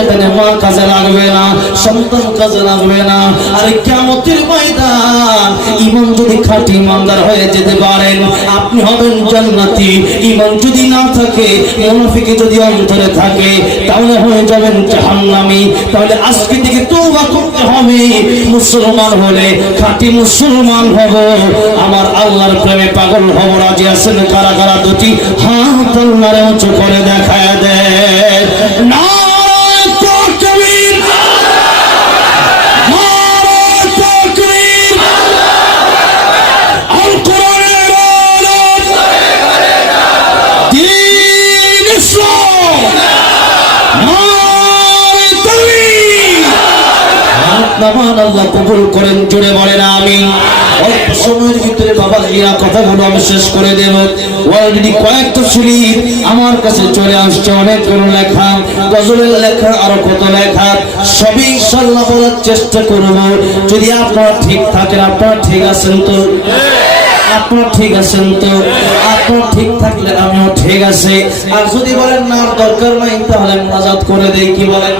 ময়দানে মা কাজে লাগবে না, সন্তান কাজে লাগবে না। আর কিয়ামতের ময়দান ঈমান যদি খাঁটি ঈমানদার হয়ে যেতে পারেন, আপনি হবেন জান্নাতি। ঈমান যদি না থাকে, মুনাফিকি যদি অন্তরে থাকে, তাহলে হয়ে যাবেন জাহান্নামী। তাহলে আজকে থেকে তওবা করতে হবে। মুসলমান হলে খাঁটি মুসলমান হব, আমার আল্লাহর প্রেমে পাগল হব। রাজি আছেন কারা কারা? দুটি হাত আল্লাহর উঁচু করে দেখায় দেন। নারায়ে তাকবীর, নারায়ে তাকবীর। আল কোরআনের আলো, দ্বীন ইসলাম, নারায়ে তাকবীর। নামান আল্লাহ কবুল করেন, জোরে বলেন আমিন। অল্প সময়ের ভিতরে বাবা এরা কথাগুলো আমি শেষ করে দেব। অলরেডি কয়েকটা শরীর আমার কাছে চলে আসছে, অনেকগুলো লেখা, গজলের লেখা, আরো কত লেখা, সবই ইনশাআল্লাহ বলার চেষ্টা করব। যদি আপনারা ঠিক থাকেন, আপনারা ঠিক আছেন তো? আপনারা ঠিক আছেন তো? আপনারা ঠিক থাকলে আমিও ঠিক আছে। আর যদি বলেন না দরকার নাই, তাহলে মুনাজাত করে দেই। কি বলেন?